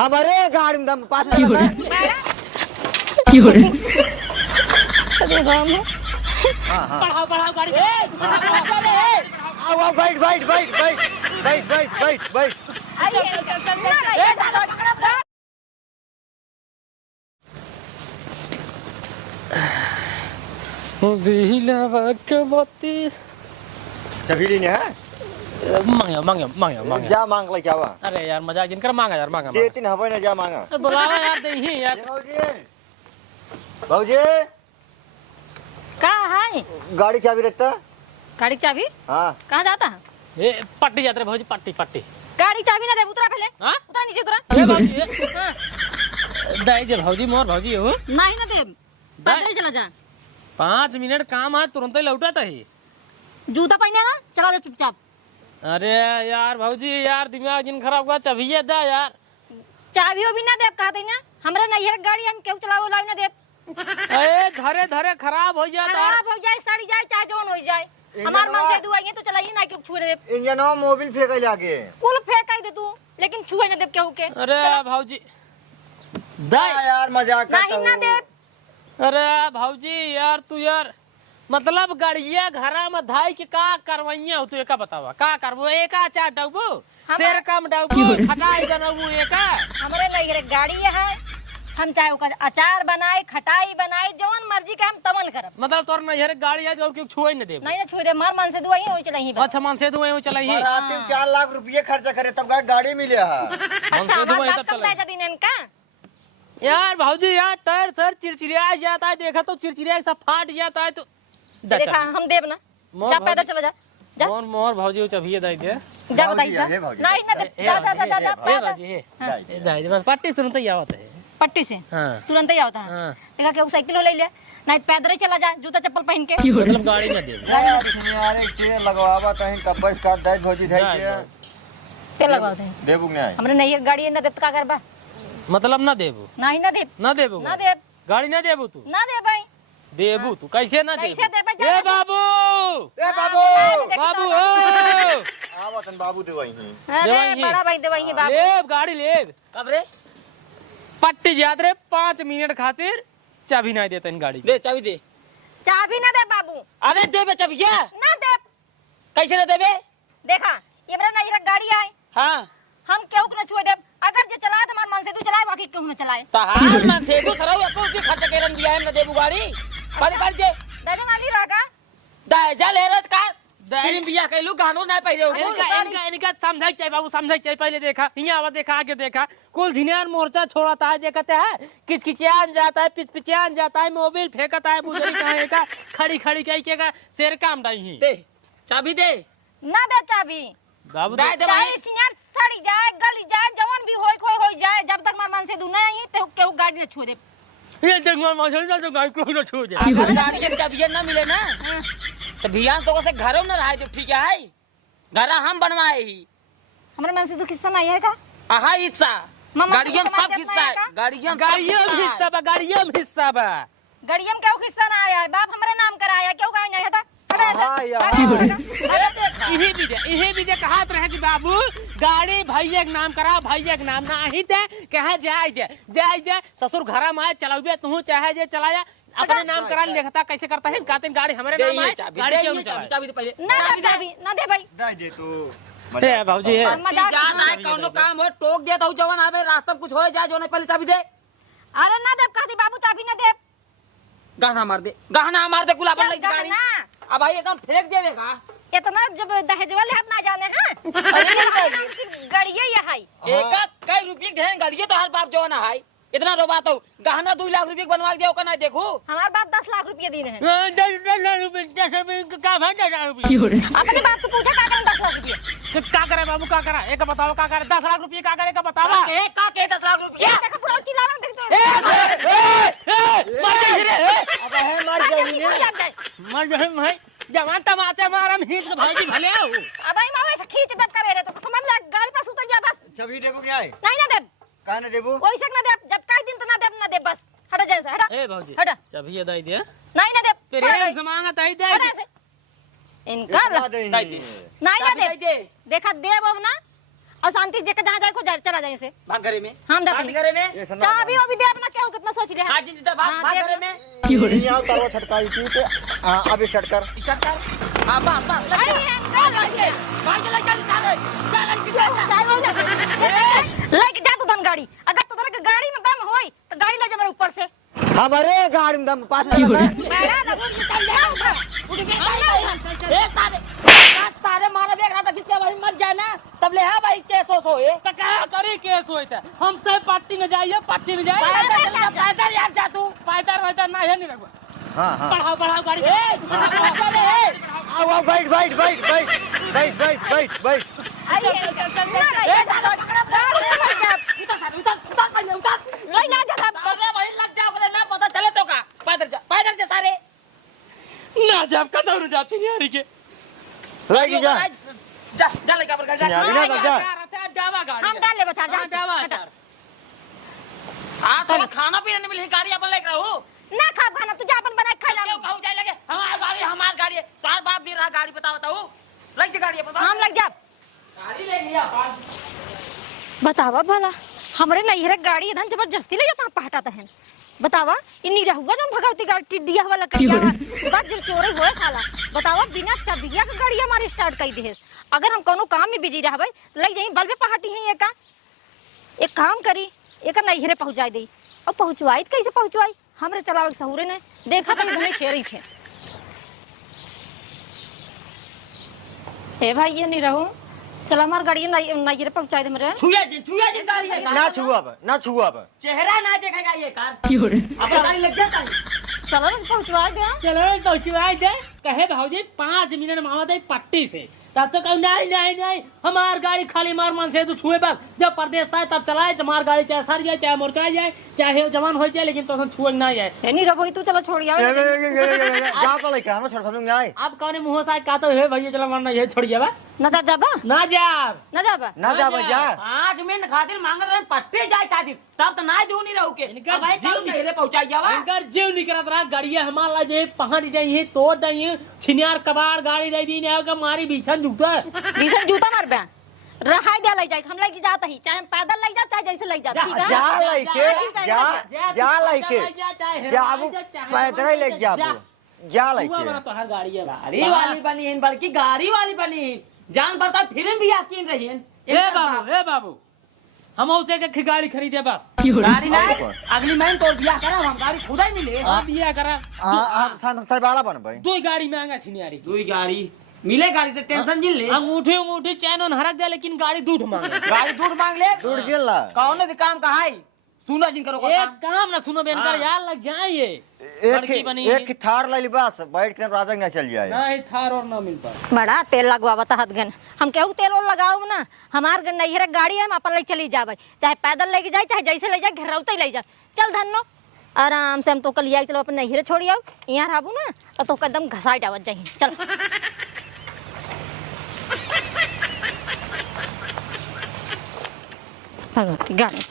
हमारे गाड़ी में दम पास क्यों रे? बढ़ाओ बढ़ाओ गाड़ी आओ बैठ बैठ बैठ बैठ बैठ बैठ बैठ बैठ चाबी लेने है मांगे जा मांग ले क्या हुआ अरे यार मजाक जिनकर मांगा यार मांगा दे तीन हवा ना जा मांगा बुलावा यार नहीं यार भाऊजी कहाँ है गाड़ी चाबी रखता गाड़ी की चाबी हाँ कहाँ जाता है ए पट्टी जाते भौजी पट्टी पट्टी गाड़ी चाबी ना दे उतरा पहले हाँ? उतरा नीचे उतरा अरे भौजी हाँ, दाई दे भौजी मोर भौजी हो नहीं ना दे पैदल चला जा 5 मिनट काम है तुरंत ही लौटा था ही जूता पहने ना चला जा चुपचाप अरे यार भौजी यार दिमाग जिन खराब हुआ चाबिये दा यार चाबी भी ना दे कहते ना हमरा नहीं है गाड़ी हम क्यों चलावो लाई ना दे अरे धरे धरे खराब हो जाता खराब हो जाए सड़ जाए चाहे जोन हो जाए हमार मन से दुआइए तो चलाइए ना क्यों छुए दे इंजन मोबिल फेंक जाके कुल फेंक दे तू लेकिन छुए ना दे केहू के अरे भौजी दाई यार मजाक करता नहीं ना दे अरे भौजी यार तू यार मतलब गाड़िया घरा में धाई के का करवैया हो तू एका बतावा का करबो एका चा डबो शेर कम डबो खटाई बनबो एका हमरे नहीं रे गाड़ी है हम चाहे ओकर अचार बनाए खटाई बनाए जवन मर्जी के हम तमन करब मतलब तोर नहर गाड़ी है जो क्यों छुए न देबो नहीं ना छुए दे मार मन से दुआइए हो चलाइए अच्छा मन से दुए चलाई ही रात में 4 लाख रुपये खर्चा करे तब गाड़ी मिले है अच्छा हमारे बात कम पैसा दिन इनका यार भौजी यार टायर सर चिरचिरिया जाता है देखा तो चिरचिरिया सब फाट जाता है तो देखा हम देब ना जा पैदल चला जा जा मोर मोर भौजी चाबिये दाई दे जा बताइए जा नहीं ना दे जा जा जा जा ए भौजी ए दाई बस पट्टी सुनते ही आवत है पट्टी से हां तुरंत ही आता है हां देखा के साइकिल ले ले नहीं पैदल चला जा जूता चप्पल पहन के मतलब गाड़ी में दे यार इसमें यार के लगवावा तहीं कब्बस का दाई भौजी धाई के तेल लगवाते हैं देबू नहीं हमरे नहीं गाड़ी ना देत का करबा मतलब ना देबो नहीं ना दे ना देबो ना दे गाड़ी ना देबो तू ना दे भाई देबू तू कैसे ना देबू कैसे देबे ए बाबू ए बाबू बाबू हो आवतन बाबू देवई अरे बड़ा भाई देवई ही बाबू ले गाड़ी ले कब रे पट्टी याद रे 5 मिनट खातिर चाबी नहीं देता इन गाड़ी दे चाबी दे चाबी ना दे बाबू अरे दे बे चाबिया ना दे कैसे ना देबे देखा ये मेरा नहीं गाड़ी आए हां हम केहू के न छुए दे अगर जे चलाए तो हमार मन से तू चलाए बाकी केहू न चलाए तहार मन से तू सराउ एको रुपया खर्च केरन दिया है ना देबू गाड़ी बारी बारी दे दादा नाली रहा दाजा लेरत का फिल्म बिया कैलू गानो ना पहिले इनका समझाई चाहिए बाबू समझाई चाहिए पहले देखा यहाँ आवा देखा आगे देखा कुल झिनियार मोर्चा छोड़ता है देखते है किचकिचियान जाता है पिचपिचियान जाता है मोबिल फेंकता है बुजरी कहे का खड़ी खड़ी कह के शेर काम दाई ही दे चाबी दे ना दे चाबी बाबू दे दे चाहे सियार सड़ी जाए गली जाए जवन भी होई कोई हो जाए जब तक हमार मन से दूना आई तो केहू गाड़ी न छुए दे ये देखो मौसम तो गाड़ी को ना छू जाए अगर गाड़ी के चाबिया ना मिले ना तो भियान तो से घरों में रहा तो ठीक है घरा हम बनवाए ही हमारे मन से तू किस्सा नहीं है का आहा हिस्सा मम्मा गाड़ियों में तुम्हारे सब हिस्सा कितना है गाड़ियों गाड़ियों में हिस्सा बा गाड़ियों में हिस्सा बा गाड़ियम केहू किस्सा ना आया है बाप हमारे नाम कराया केहू का नहीं हटा हाँ यार इहे भी दे कहत रहे कि बाबू गाड़ी भैया के नाम करा भैया के नाम ना ही दे कहा जाए ससुर घरा में आए चलावे तू चाहे जे चलाया अपने नाम करा लिखता कैसे करता है कहते गाड़ी हमारे नाम आए गाड़ी क्यों नहीं चलाए चाबी दे पहले ना दे चाबी ना दे भाई दाई दे तू ए बाबूजी है मजाक जान है कौनो काम हो टोक दे तो जवान आवे रास्ता में कुछ हो जाए जो नहीं पहले चाबी दे अरे ना दे कहती बाबू चाबी ना दे गहना मार दे कुल अपन लग गाड़ी अब भाई एकदम फेंक देवेगा इतना जब दहेजवा ले ना जाने हैं अरे गाड़िए ये है एक कई रुपये दे गाड़ी तो हर बाप जो ना है इतना रो बात हो गहना 2 लाख रुपये बनवा दिया ओका ना देखो हमारे बाप 10 लाख रुपये दी हैं 10 रुपये का भाई 10 रुपये अपने बाप से पूछा का करें 10 लाख रुपये क्या करे बाबू क्या करा एक बताओ क्या करे 10 लाख रुपये क्या करे का बतावा एक का के 10 लाख रुपये देखो पूरा चिल्ला रहा देखते मर जाए भाई जवान तमाचे मारम हित भाई भले हो अब आई मावे से खींच दब करे रे तो समझ ले गाड़ी पर उतर जा बस चाबी देबू नहीं नहीं ना दे काहे ना देबू कोई से ना दे जब काई दिन तो ना दे बस हट जा से हट ए भौजी हट चाबी ये दे दे नहीं ना दे तेरे समांगा तई दे इनका दे नहीं ना दे देखा देब अब ना और शांति से जहाँ जाए को चला जाए से भाग घरे में हम भाग जाते घरे में ये सुनो चाबी वो भी दे अपना क्या कितना सोच ले हाँ जी जी भाग हाँ, भाग दे घरे अपना। में यहाँ तावा छटकाई थी तो अभी स्टार्ट कर। स्टार्ट कर हाँ बा बा अरे ये भाग चला चल सारे चल लड़की जा लेके जा तू धन गाड़ी अगर तू के गाड़ी में दम होई तो गाड़ी ले जा मेरे ऊपर से हमारे गाड़ी में दम पास लगा मेरा लगो निकल जा ए सारे सारे मारा देख रहा था जिसके भाई मर जाए ना तब ले हाँ भाई केस हो ए तो क्या करी केस होई था हम सब पार्टी न जाइए पार्टी न जाइए पैदल यार जा तू पैदल वैदल ना है नहीं रखबा हाँ हाँ बढ़ाओ बढ़ाओ गाड़ी आओ बैठ बैठ बैठ बैठ बैठ बैठ बैठ बैठ ना जब कदम जा चिनियारी के लगी जा जा लेकर पर जा चिनियारी ना लग जा डावा गाड़ी हम डाल ले बचा जा डावा हाँ तो खाना पीना नहीं मिली गाड़ी अपन लेकर हो ना खा खाना तुझे अपन बना खा क्यों कहूँ जाए लगे हमारी गाड़ी है तार बाप दे रहा गाड़ी बताओ लग जा गाड़ी अपन हम लग जा गाड़ी ले लिया बतावा भला हमरे नैहरे गाड़ी इधर जबरदस्ती ले जाता पहटाता है बतावा इन्नी रहुआ जब भगवती गाड़ी टिड्डिया वाला कटिया बस जब चोरी होए साला बतावा बिना चाबिया के गाड़ी हमारे स्टार्ट कर दी है अगर हम कोनो काम में बिजी रहबे लग जाई बल्बे पहाटी है एक काम करी एक नैहरे पहुंचाई दी और पहुंचवाई कैसे पहुंचवाई हमरे चलावे सहुरे ने देखा तो इधर खेरी थे ए भाई ये नहीं रहूं चला हमार गाड़ी नैहरे पहुंचाई दे मेरे छुआ जी गाड़ी है ना छुआ अब चेहरा ना देखेगा ये कार अपन गाड़ी लग जाता है चलो पहुंचवा दे चलो पहुंचवाई दे कहे भाजी 5 मिनट में आवा दे पट्टी से तब तो कहूँ नहीं हमार गाड़ी खाली मार मन से तू छुए बस जब परदेश आए तब चलाए तो हमार गाड़ी चाहे सर जाए चाहे मोरचा जाए चाहे जवान हो जाए लेकिन तो छुए ना जाए नहीं रहो तू चलो छोड़ यार जा तो लेके हम छोड़ समझ आए अब कौन मुंह से का तो है भैया चला मारना ये छोड़ जावा ना जा जाबा ना जाब ना जाबा ना जा जा 5 मिनट खातिर मांगत रहे पट्टे जाए खातिर तब तो ना दू नहीं रहू के अब भाई कल नहरे पहुंचाई जावा इनकर जीव निकलत रहा गाड़िया हमार ला जे पहाड़ जाइए तोड़ जाइए छिनियार कबाड़ गाड़ी दे दी ने का मारी भीषण जूता भीषण जूता मार बे रहाई दे ले जाए हम लेके जात ही चाहे हम पैदल ले जा चाहे जैसे ले जा ठीक है जा लेके जा लेके जाबू पैदल लेके जाबू जा लेके तो हर गाड़ी है गाड़ी वाली बनी है बल्कि गाड़ी वाली बनी है जान पड़ता फिल्म भी यकीन रही है ए बाबू हम उसे के गाड़ी खरीदे बस गाड़ी ना अगली महीने तो बियाह करा हम गाड़ी खुदा ही मिले हां बिया करा हम सर बाला बन भाई दो गाड़ी महंगा छिनियारी दुई गाड़ी मिले गाड़ी तो टेंशन जिन ले अंगूठी चैन और हरक दे लेकिन गाड़ी दूध मांगे गाड़ी दूध मांग ले दूर गेल ला कौन भी काम कहा है सुनो जिन करो एक काम ना सुनो बेनकर यार लग जाए ये एक थार ले ली बस बैठ के राजा ना चल जाए नहीं थार और ना मिल पाए बड़ा तेल लगवावता हद गन हम केहू तेल और लगाओ ना हमार नैहरे गाड़ी है हम अपन ले चली जावे चाहे पैदल लेके जाए चाहे जैसे ले जाए घेरौते ले जाए चल धन्नो आराम से हम तो कल आई चलो अपन नैहरे छोड़ी आओ यहाँ रहबू ना तो एकदम घसाई डावत जाही चल गाड़ी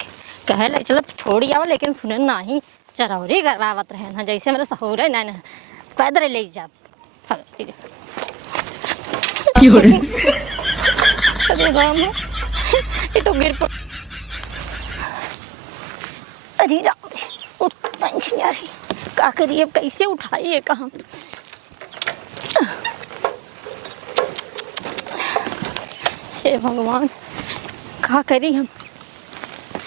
कहे ले चलो छोड़ी आओ लेकिन सुने नहीं चरौरी करवावत रहे ना जैसे मेरे सहुरे ना पैदल ले जा चल ठीक है अरे राम ये तो गिर पड़ अरे राम उठ पंछी यार क्या करिए कैसे उठाइए कहाँ हे भगवान क्या करी हम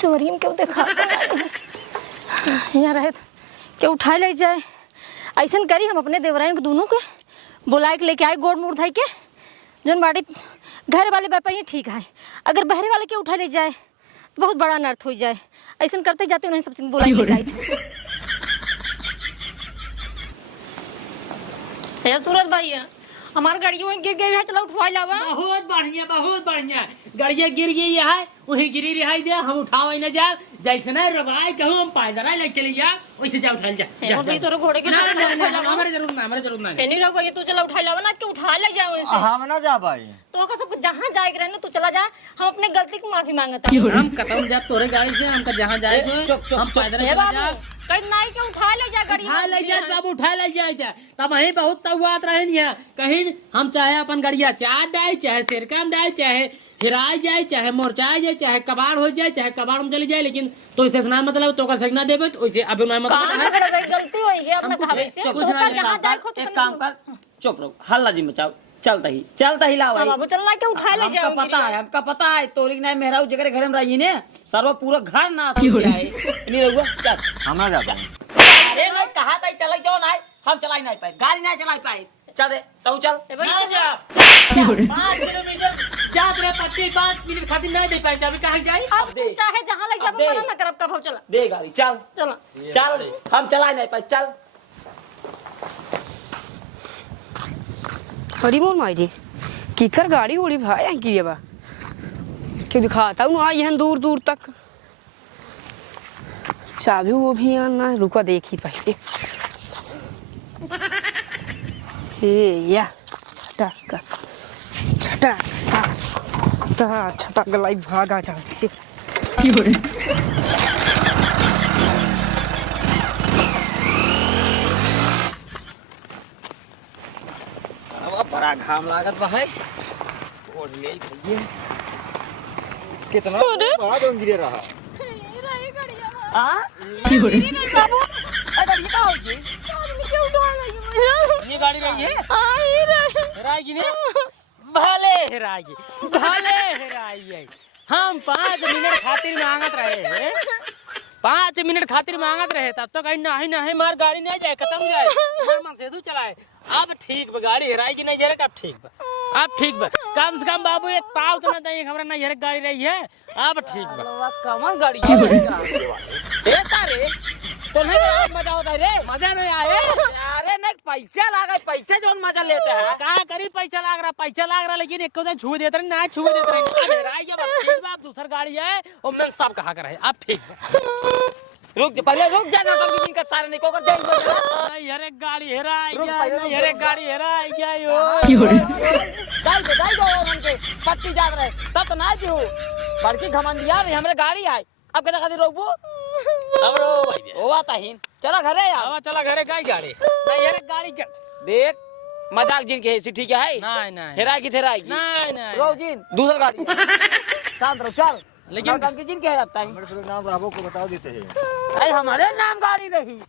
सोरियम क्यों देखा यहाँ रहे के उठा ले जाए ऐसा करी हम अपने देवरायन के दोनों के बुलाए के लेके आए गोड़ मुड़ धाई के जन बाड़ी घर वाले बापा ही ठीक है अगर बहरे वाले के उठा ले जाए तो बहुत बड़ा अनर्थ हो जाए ऐसा करते जाते उन्हें सब बुलाई ले जाए सूरज भाई हमार गाड़ी वहीं गिर गई है चलो उठवा लावा बहुत बढ़िया गाड़िया गिर गई है वहीं गिरी रही दे हम उठावे न जाए जैसे ना रवाई कहूँ हम पैदल ले चले जाए वैसे जा उठा जा हे और भी तोरे घोड़े के साथ ना हमारे जरूर ना नहीं रहुआ ये तू चला उठा लावा ना कि उठा ले जाओ इसे हम ना जा पाई तो का सब जहां जाए रहे ना तू चला जा हम अपने गलती की माफी मांगता हूं हम खत्म जा तोरे गाड़ी से हमका जहां जाए हम पैदल हे चला बाबू जा कहीं नाई के उठा ले जा गाड़ी उठा ले जा बाबू उठा ले जा तब वहीं बहुत तवात रहे नहीं कहीं हम चाहे अपन गड़िया चार डाय चाहे सिरका में डाय चाहे फिराई जाए चाहे मोरचाई जाए चाहे कबाड़ हो जाए चाहे कबाड़ में चली जाए लेकिन तो इसे ना मतलब तो का सजना देबे तो वैसे अभी ना मतलब कहां कर गलती हुई है अपना भाभी से कुछ तो ना जहां जाए खुद एक काम कर चुप रहो हल्ला जी मचाओ चलता ही लाओ बाबू चलना के उठा ले जाओ हमका पता है तोरी ना मेरा जगह घर में रही ने सर्व पूरा घर ना हो जाए नहीं रहुआ चल हम ना जा पाई अरे नहीं कहा था चल जाओ ना हम चलाई नहीं पाए गाड़ी नहीं चलाई पाए चल रे तू चल ना जा 5 किलोमीटर जा रे पट्टी 5 मिनट खातिर ना दे पाए अभी कहां जाए अब तू चाहे जहां ले जाबो मना ना करब कब चला दे गाड़ी चल चला चल हम चलाई नहीं पाए चल अरे मोर मायरी कीकर गाड़ी उड़ी भाई यहाँ की बा क्यों दिखाता हूँ यहाँ दूर दूर तक चाबी वो भी आना है रुका देख ही पहले या छटा छटा ता छटा गलाई भागा चाबी से बड़ा घाम लागत बा है और ले भैया कितना बड़ा जोन गिरे रहा रही गाड़िया हां बाबू अरे ये का हो गई आदमी क्यों उठा रही है ये गाड़ी रही है हां ये रही रागी ने भले रागी हम 5 मिनट खातिर मांगत रहे हैं 5 मिनट खातिर मांगत रहे तब तो कहीं नहीं मार गाड़ी नहीं जाए खत्म जाए हर मन से तू चलाए अब ठीक बा गाड़ी हेराई की नहीं जरे अब ठीक बा कम से कम बाबू ये ताव तो ना दे हमरा ना हेरे गाड़ी रही है अब ठीक बा कमर गाड़ी है ए सारे तो नहीं मजा होता रे मजा नहीं आए अरे नहीं पैसा लागा पैसे जोन मजा लेते हैं का करी पैसा लाग रहा लेकिन एक को छू देते ना छू देते रहे हेराई जब ठीक बा दूसर गाड़ी है और मैं सब कहा कर है अब ठीक बा रुक जा पहले रुक जा ना तो इनका सारे नहीं को कर दे नहीं हरे गाड़ी हेराई गया नहीं हरे गाड़ी हेराई गया यो डाल दो उनके पट्टी जा रहे तब तो ना दियो बड़की घमंडिया रे हमरे गाड़ी आए अब केदा खातिर रोकबो अब रो भाई ओ आता ही चला घरे यार आवा चला घरे गाड़ी नहीं हरे गाड़ी के देख मजाक जिन के ठीक है नहीं हेराई की नहीं रो जिन दूसरा गाड़ी शांत रहो चल लेकिन जिन के है अब टाइम हमारे नाम राबो को बता देते हैं अरे हमारे नाम गाड़ी रही